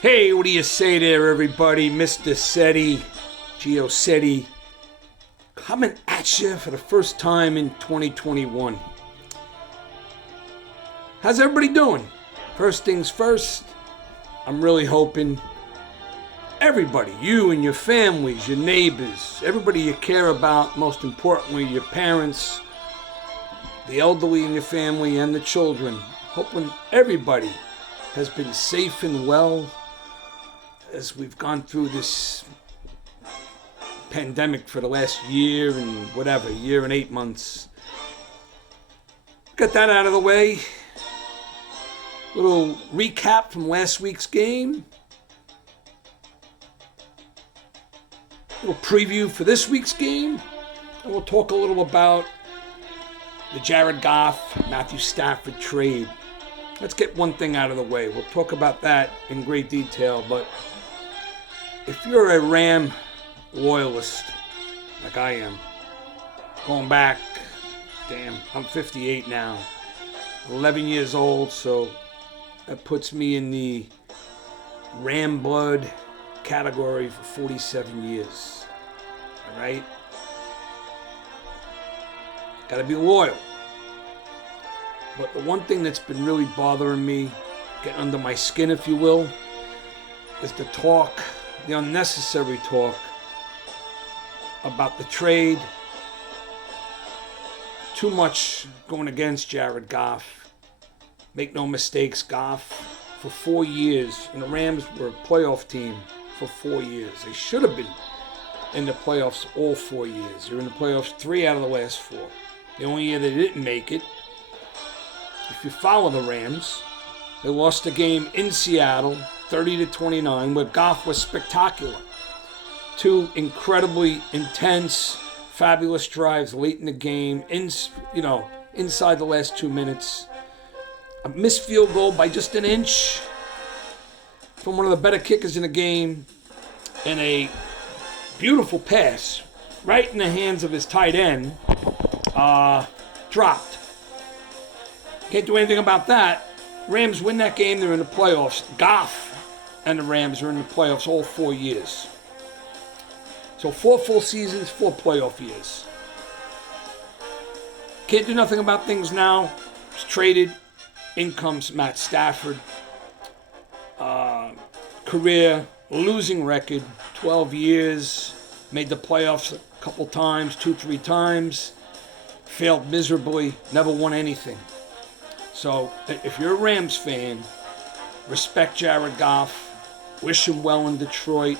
Hey, what do you say there, everybody? Mr. Seti, Gio Seti, coming at you for the first time in 2021. How's everybody doing? First things first, I'm really hoping everybody, you and your families, your neighbors, everybody you care about, most importantly, your parents, the elderly in your family, and the children, hoping everybody has been safe and well as we've gone through this pandemic for the last year and 8 months. Got that out of the way. Little recap from last week's game. Little preview for this week's game. And we'll talk a little about the Jared Goff, Matt Stafford trade. Let's get one thing out of the way. We'll talk about that in great detail, but if you're a Ram loyalist, like I am, going back, I'm 58 now, 11 years old, so that puts me in the Ram blood category for 47 years, all right? Gotta be loyal. But the one thing that's been really bothering me, getting under my skin, if you will, is the unnecessary talk about the trade. Too much going against Jared Goff. Make no mistakes, Goff, for 4 years, and the Rams were a playoff team for 4 years. They should have been in the playoffs all 4 years. They were in the playoffs 3 out of the last 4. The only year they didn't make it, if you follow the Rams, they lost a game in Seattle, 30-29, where Goff was spectacular. 2 incredibly intense, fabulous drives late in the game, inside the last 2 minutes. A missed field goal by just an inch from one of the better kickers in the game, and a beautiful pass right in the hands of his tight end, dropped. Can't do anything about that. Rams win that game, they're in the playoffs. Goff and the Rams are in the playoffs all 4 years. So 4 full seasons, 4 playoff years. Can't do nothing about things now. It's traded. In comes Matt Stafford. Career losing record, 12 years. Made the playoffs a couple times, 2-3 times. Failed miserably, never won anything. So if you're a Rams fan, respect Jared Goff. Wish him well in Detroit.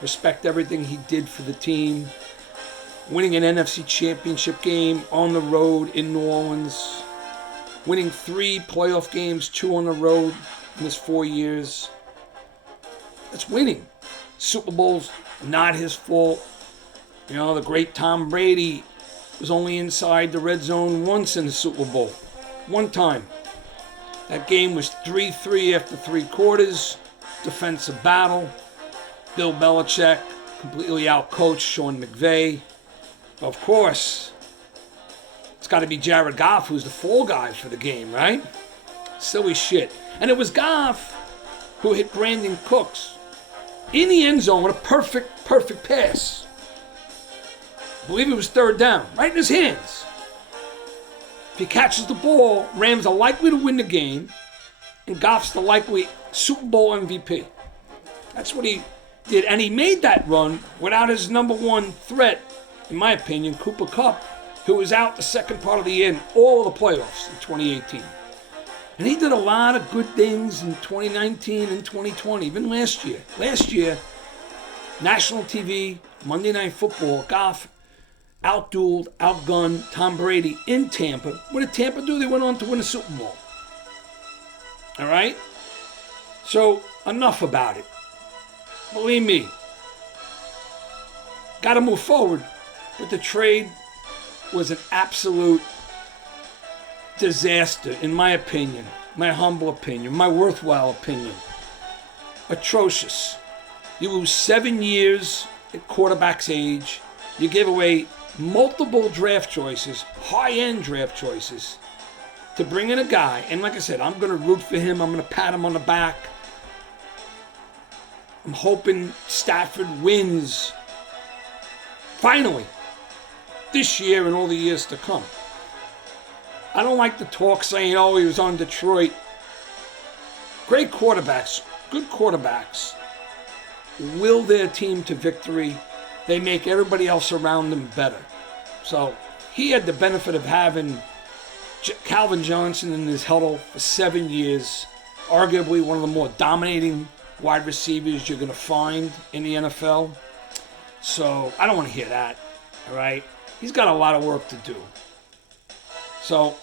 Respect everything he did for the team. Winning an NFC championship game on the road in New Orleans. Winning 3 playoff games, 2 on the road in his 4 years. That's winning. Super Bowl's not his fault. The great Tom Brady was only inside the red zone once in the Super Bowl. One time. That game was 3-3 after 3 quarters. Defensive battle. Bill Belichick completely outcoached Sean McVay. Of course, it's got to be Jared Goff who's the fall guy for the game, right? Silly shit. And it was Goff who hit Brandon Cooks in the end zone with a perfect pass. I believe it was 3rd down, right in his hands. If he catches the ball, Rams are likely to win the game, and Goff's the likely Super Bowl MVP. That's what he did, and he made that run without his number one threat, in my opinion, Cooper Kupp, who was out the second part of the year in all of the playoffs in 2018. And he did a lot of good things in 2019 and 2020, even last year. Last year, national TV, Monday Night Football, Goff outgunned Tom Brady in Tampa. What did Tampa do? They went on to win a Super Bowl. All right? So, enough about it. Believe me, got to move forward. But the trade was an absolute disaster, in my opinion, my humble opinion, my worthwhile opinion. Atrocious. You lose 7 years at quarterback's age. You give away multiple draft choices, high-end draft choices, to bring in a guy. And like I said, I'm going to root for him. I'm going to pat him on the back. I'm hoping Stafford wins finally this year and all the years to come. I don't like the talk saying, oh, he was on Detroit. Great quarterbacks, good quarterbacks, will their team to victory. They make everybody else around them better. So he had the benefit of having Calvin Johnson in his huddle for 7 years, arguably one of the more dominating wide receivers you're going to find in the NFL. So I don't want to hear that, all right? He's got a lot of work to do. So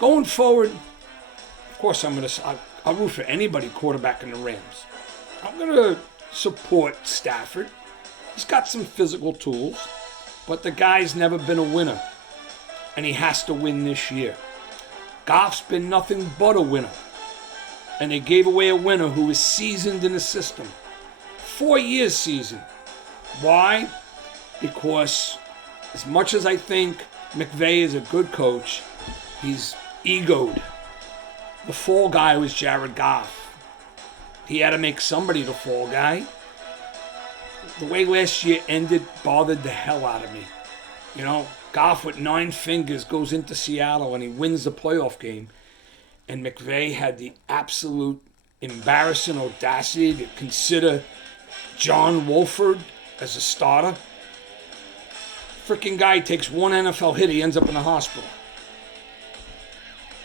going forward, of course, I'll root for anybody quarterbacking the Rams. I'm going to support Stafford. He's got some physical tools, but the guy's never been a winner, and he has to win this year. Goff's been nothing but a winner, and they gave away a winner who is seasoned in the system. 4 years seasoned. Why? Because as much as I think McVay is a good coach, he's egoed. The fall guy was Jared Goff. He had to make somebody the fall guy. The way last year ended bothered the hell out of me. You know, Goff with 9 fingers goes into Seattle and he wins the playoff game. And McVay had the absolute embarrassing audacity to consider John Wolford as a starter. Freaking guy takes one NFL hit, he ends up in the hospital.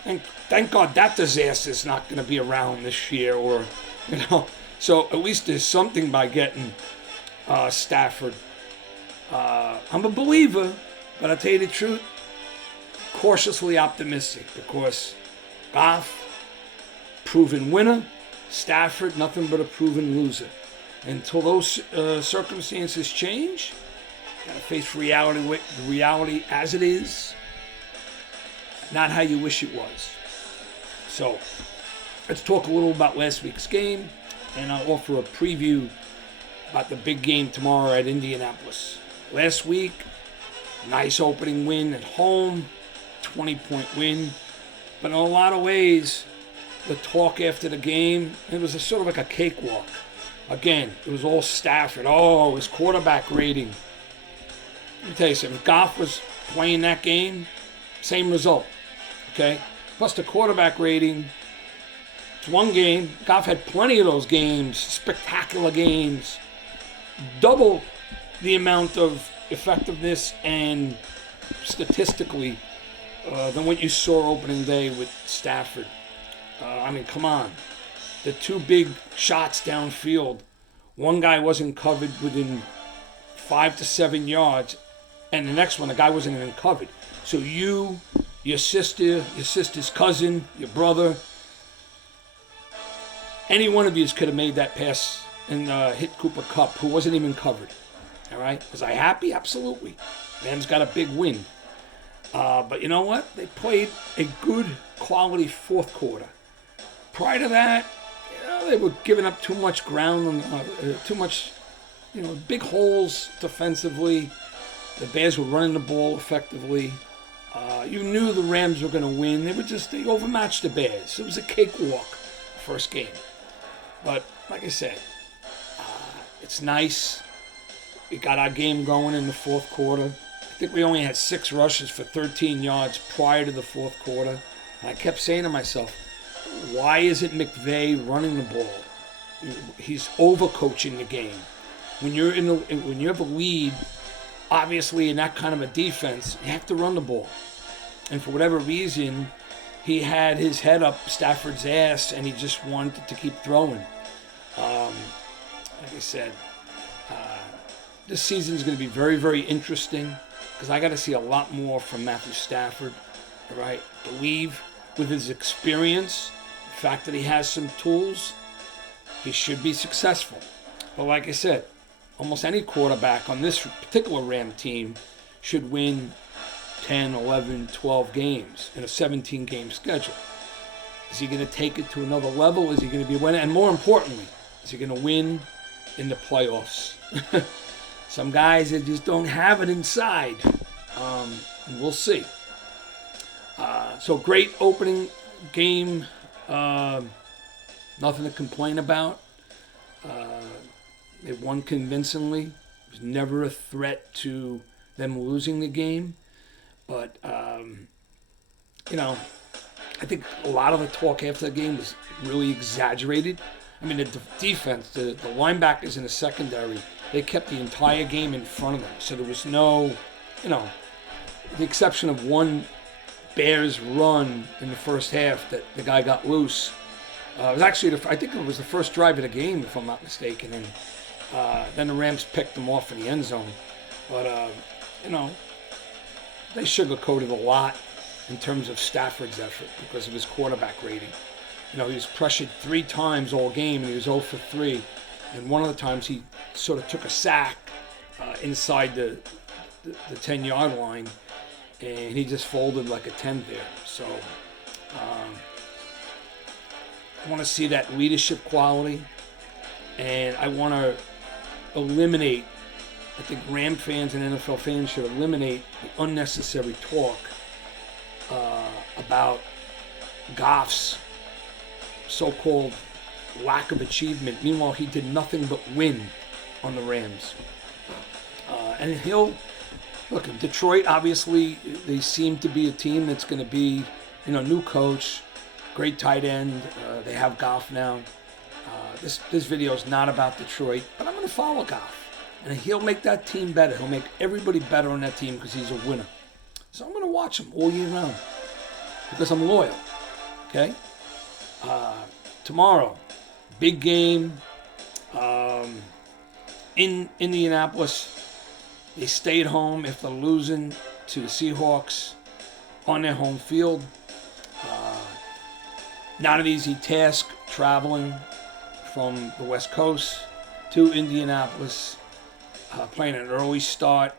And thank God that disaster is not going to be around this year, or, you know. So at least there's something by getting Stafford. I'm a believer, but I'll tell you the truth, cautiously optimistic, because Goff, proven winner, Stafford, nothing but a proven loser. Until those circumstances change, you gotta face reality as it is, not how you wish it was. So, let's talk a little about last week's game, and I'll offer a preview about the big game tomorrow at Indianapolis. Last week, nice opening win at home, 20-point win, but in a lot of ways, the talk after the game, it was sort of like a cakewalk. Again, it was all Stafford. Oh, his quarterback rating. Let me tell you something. If Goff was playing that game, same result. Okay? Plus the quarterback rating, it's one game. Goff had plenty of those games, spectacular games. Double the amount of effectiveness and statistically than what you saw opening day with Stafford. I mean, come on. The 2 big shots downfield, one guy wasn't covered within 5 to 7 yards, and the next one, the guy wasn't even covered. So you, your sister, your sister's cousin, your brother, any one of you could have made that pass and hit Cooper Kupp, who wasn't even covered. All right? Was I happy? Absolutely. Rams got a big win. But you know what? They played a good quality fourth quarter. Prior to that, they were giving up too much ground, too much, big holes defensively. The Bears were running the ball effectively. You knew the Rams were going to win. They overmatched the Bears. It was a cakewalk first game. But like I said, it's nice. We got our game going in the fourth quarter. I think we only had 6 rushes for 13 yards prior to the fourth quarter. And I kept saying to myself, why isn't McVay running the ball? He's overcoaching the game. When you have a lead, obviously in that kind of a defense, you have to run the ball. And for whatever reason, he had his head up Stafford's ass, and he just wanted to keep throwing. Like I said, this season is going to be very, very interesting because I got to see a lot more from Matthew Stafford. All right, I believe with his experience, the fact that he has some tools, he should be successful. But like I said, almost any quarterback on this particular Ram team should win 10, 11, 12 games in a 17-game schedule. Is he going to take it to another level? Is he going to be winning? And more importantly, is he going to win in the playoffs? Some guys that just don't have it inside. And we'll see. So great opening game. Nothing to complain about. They won convincingly. It was never a threat to them losing the game. But, I think a lot of the talk after the game was really exaggerated. I mean, the defense, the linebackers in the secondary, they kept the entire game in front of them. So there was no, the exception of one Bears run in the first half that the guy got loose. It was actually, I think it was the first drive of the game, if I'm not mistaken. And then the Rams picked them off in the end zone. But, they sugarcoated a lot in terms of Stafford's effort because of his quarterback rating. He was pressured 3 times all game, and he was 0 for 3. And one of the times he sort of took a sack inside the 10-yard line, and he just folded like a 10 there. So I want to see that leadership quality, and I want to eliminate, I think Ram fans and NFL fans should eliminate the unnecessary talk about Goff's so-called lack of achievement. Meanwhile, he did nothing but win on the Rams. And look, in Detroit, obviously, they seem to be a team that's going to be, new coach, great tight end. They have Goff now. This video is not about Detroit, but I'm going to follow Goff. And he'll make that team better. He'll make everybody better on that team because he's a winner. So I'm going to watch him all year round because I'm loyal. Okay? Tomorrow, big game in Indianapolis. They stayed home after losing to the Seahawks on their home field. Not an easy task traveling from the West Coast to Indianapolis, playing an early start.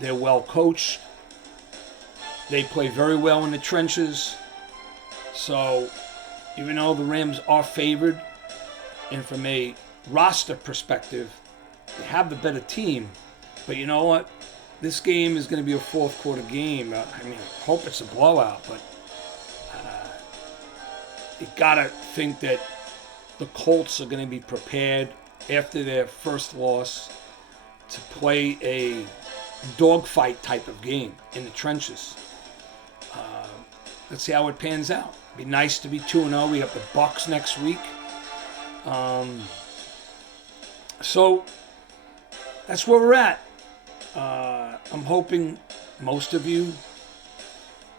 They're well coached. They play very well in the trenches. So, even though the Rams are favored, and from a roster perspective, they have the better team. But you know what? This game is going to be a fourth quarter game. I hope it's a blowout, but you got to think that the Colts are going to be prepared after their first loss to play a dogfight type of game in the trenches. Let's see how it pans out. It'd be nice to be 2-0. We have the Bucs next week. So that's where we're at. I'm hoping most of you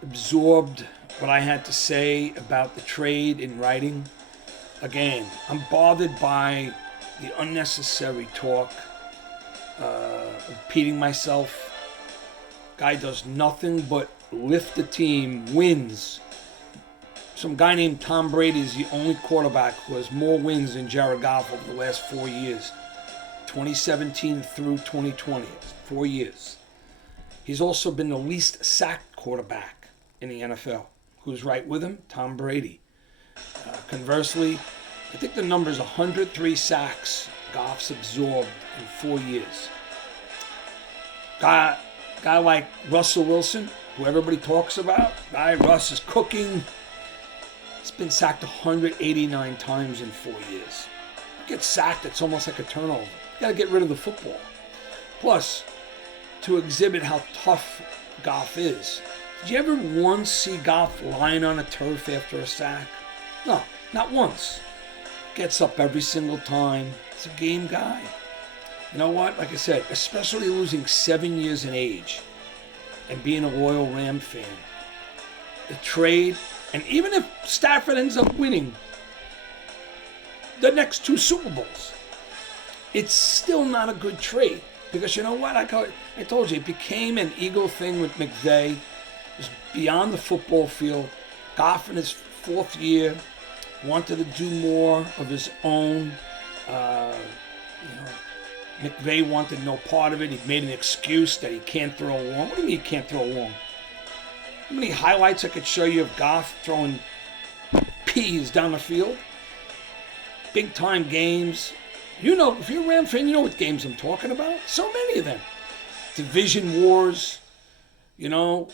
absorbed what I had to say about the trade in writing. Again, I'm bothered by the unnecessary talk, repeating myself. Guy does nothing but lift the team, wins. Some guy named Tom Brady is the only quarterback who has more wins than Jared Goff over the last 4 years. 2017 through 2020. 4 years. He's also been the least sacked quarterback in the NFL. Who's right with him? Tom Brady. Conversely, I think the number is 103 sacks Goff's absorbed in 4 years. Guy like Russell Wilson, who everybody talks about, Russ is cooking. He's been sacked 189 times in 4 years. Gets sacked, it's almost like a turnover. You got to get rid of the football. Plus, to exhibit how tough Goff is. Did you ever once see Goff lying on a turf after a sack? No, not once. Gets up every single time. He's a game guy. You know what? Like I said, especially losing 7 years in age and being a loyal Ram fan, the trade, and even if Stafford ends up winning the next 2 Super Bowls, it's still not a good trade. Because you know what? I told you, it became an ego thing with McVay. It was beyond the football field. Goff in his 4th year wanted to do more of his own. McVay wanted no part of it. He made an excuse that he can't throw long. What do you mean he can't throw long? How many highlights I could show you of Goff throwing peas down the field? Big time games. You know, if you're a Ram fan, you know what games I'm talking about. So many of them. Division wars, You know,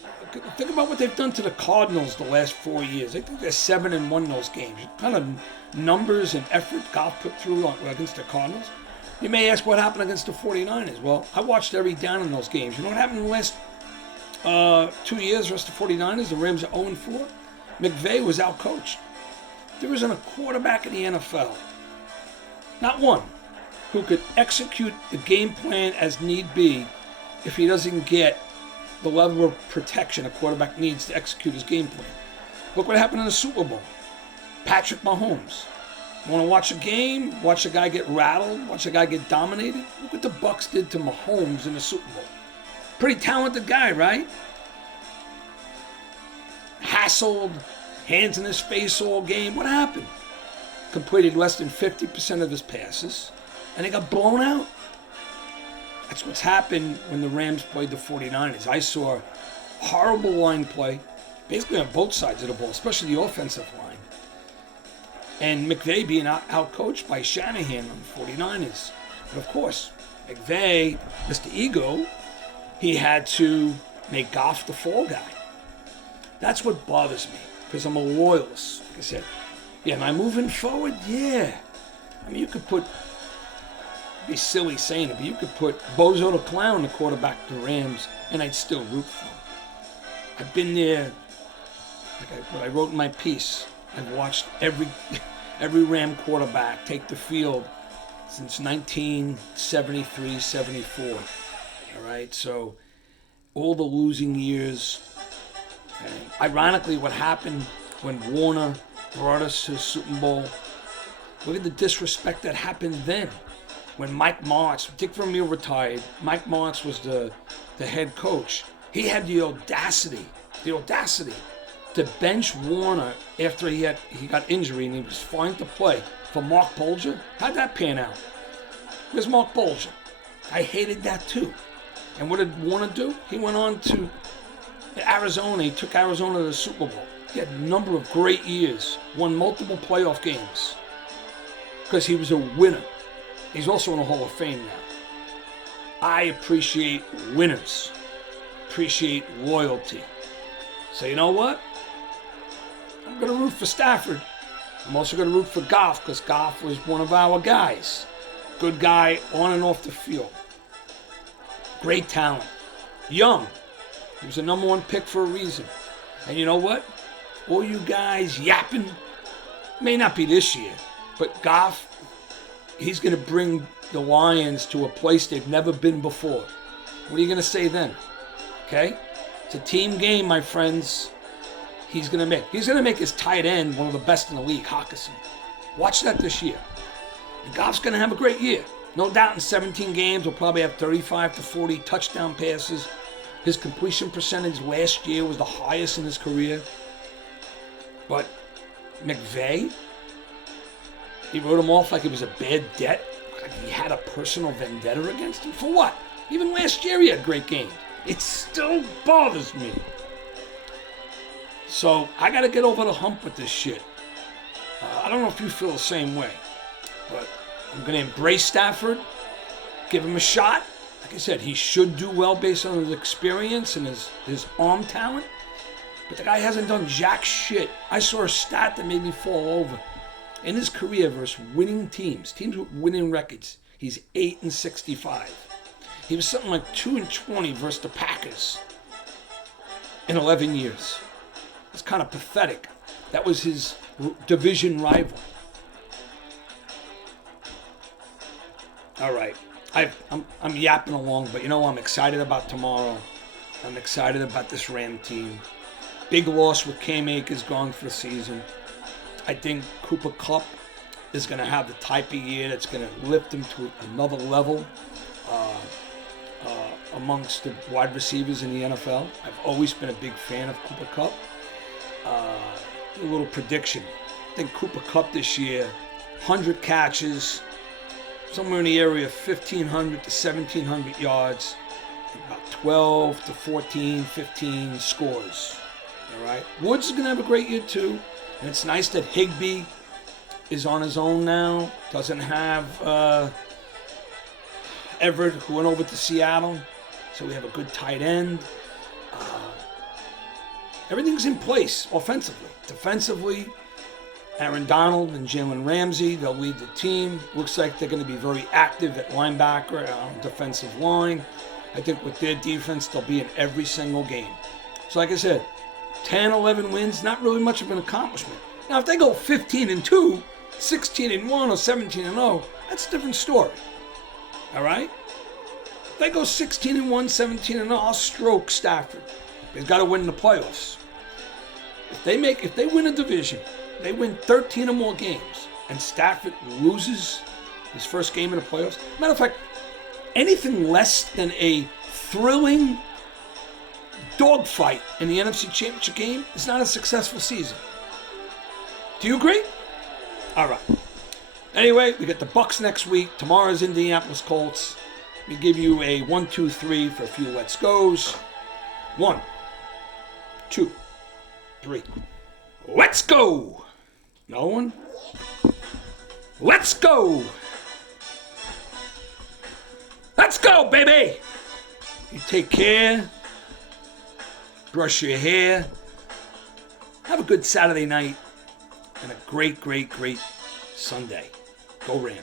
think about what they've done to the Cardinals the last 4 years. I think they're 7-1 in those games. What kind of numbers and effort Goff put through against the Cardinals. You may ask what happened against the 49ers. Well, I watched every down in those games. You know what happened in the last 2 years versus the 49ers? The Rams are 0-4. McVay was outcoached. There isn't a quarterback in the NFL, not one, who could execute the game plan as need be if he doesn't get the level of protection a quarterback needs to execute his game plan. Look what happened in the Super Bowl. Patrick Mahomes. You want to watch a game? Watch a guy get rattled? Watch a guy get dominated? Look what the Bucs did to Mahomes in the Super Bowl. Pretty talented guy, right? Hassled, hands in his face all game. What happened? Completed less than 50% of his passes, and they got blown out. That's what's happened when the Rams played the 49ers. I saw horrible line play, basically on both sides of the ball, especially the offensive line. And McVay being out-coached by Shanahan on the 49ers. But of course, McVay, Mr. Ego, he had to make Goff the fall guy. That's what bothers me, because I'm a loyalist. Like I said, yeah, am I moving forward? Yeah. I mean, you could put, be silly saying it, but you could put Bozo the Clown, the quarterback of the Rams, and I'd still root for him. I've been there, what I wrote in my piece. I've watched every Ram quarterback take the field since 1973, 74. All right, so all the losing years. And ironically, what happened when Warner brought us to the Super Bowl, look at the disrespect that happened then. When Mike Martz, Dick Vermeer retired, Mike Martz was the head coach. He had the audacity to bench Warner after he got injury and he was fine to play for Mark Bolger. How'd that pan out? Where's Mark Bolger? I hated that too. And what did Warner do? He went on to Arizona. He took Arizona to the Super Bowl. He had a number of great years, won multiple playoff games because he was a winner. He's also in the Hall of Fame now. I appreciate winners, appreciate loyalty. So you know what? I'm going to root for Stafford. I'm also going to root for Goff because Goff was one of our guys. Good guy on and off the field. Great talent. Young. He was the number one pick for a reason. And you know what? All you guys yapping, may not be this year, but Goff, he's going to bring the Lions to a place they've never been before. What are you going to say then? Okay? It's a team game, my friends. He's going to make his tight end one of the best in the league, Hockenson. Watch that this year. And Goff's going to have a great year. No doubt in 17 games, he'll probably have 35 to 40 touchdown passes. His completion percentage last year was the highest in his career. But McVay, he wrote him off like it was a bad debt. Like he had a personal vendetta against him. For what? Even last year he had great games. It still bothers me. So I got to get over the hump with this shit. I don't know if you feel the same way. But I'm going to embrace Stafford, give him a shot. Like I said, he should do well based on his experience and his arm talent. But the guy hasn't done jack shit. I saw a stat that made me fall over. In his career versus winning teams with winning records, he's 8-65. He was something like 2-20 versus the Packers in 11 years. It's kind of pathetic. That was his division rival. All right. I'm yapping along, but you know, I'm excited about tomorrow. I'm excited about this Ram team. Big loss with Cam Akers gone for the season. I think Cooper Kupp is going to have the type of year that's going to lift him to another level amongst the wide receivers in the NFL. I've always been a big fan of Cooper Kupp. A little prediction. I think Cooper Kupp this year, 100 catches, somewhere in the area of 1,500 to 1,700 yards, about 12 to 14, 15 scores. All right. Woods is going to have a great year too. And it's nice that Higbee is on his own now. Doesn't have Everett, who went over to Seattle. So we have a good tight end. Everything's in place offensively. Defensively, Aaron Donald and Jalen Ramsey, they'll lead the team. Looks like they're going to be very active at linebacker, on defensive line. I think with their defense, they'll be in every single game. So like I said, 10, 11 wins, not really much of an accomplishment. Now, if they go 15-2, 16-1, or 17-0, that's a different story. All right? If they go 16-1, 17-0, I'll stroke Stafford. They've got to win the playoffs. If they win a division, they win 13 or more games, and Stafford loses his first game in the playoffs. Matter of fact, anything less than a thrilling dogfight in the NFC Championship game is not a successful season. Do you agree? All right. Anyway, we got the Bucs next week. Tomorrow's Indianapolis Colts. We give you a 1, 2, 3 for a few let's goes. 1, 2, 3. Let's go! No one? Let's go! Let's go, baby! You take care. Brush your hair. Have a good Saturday night. And a great, great, great Sunday. Go Rams.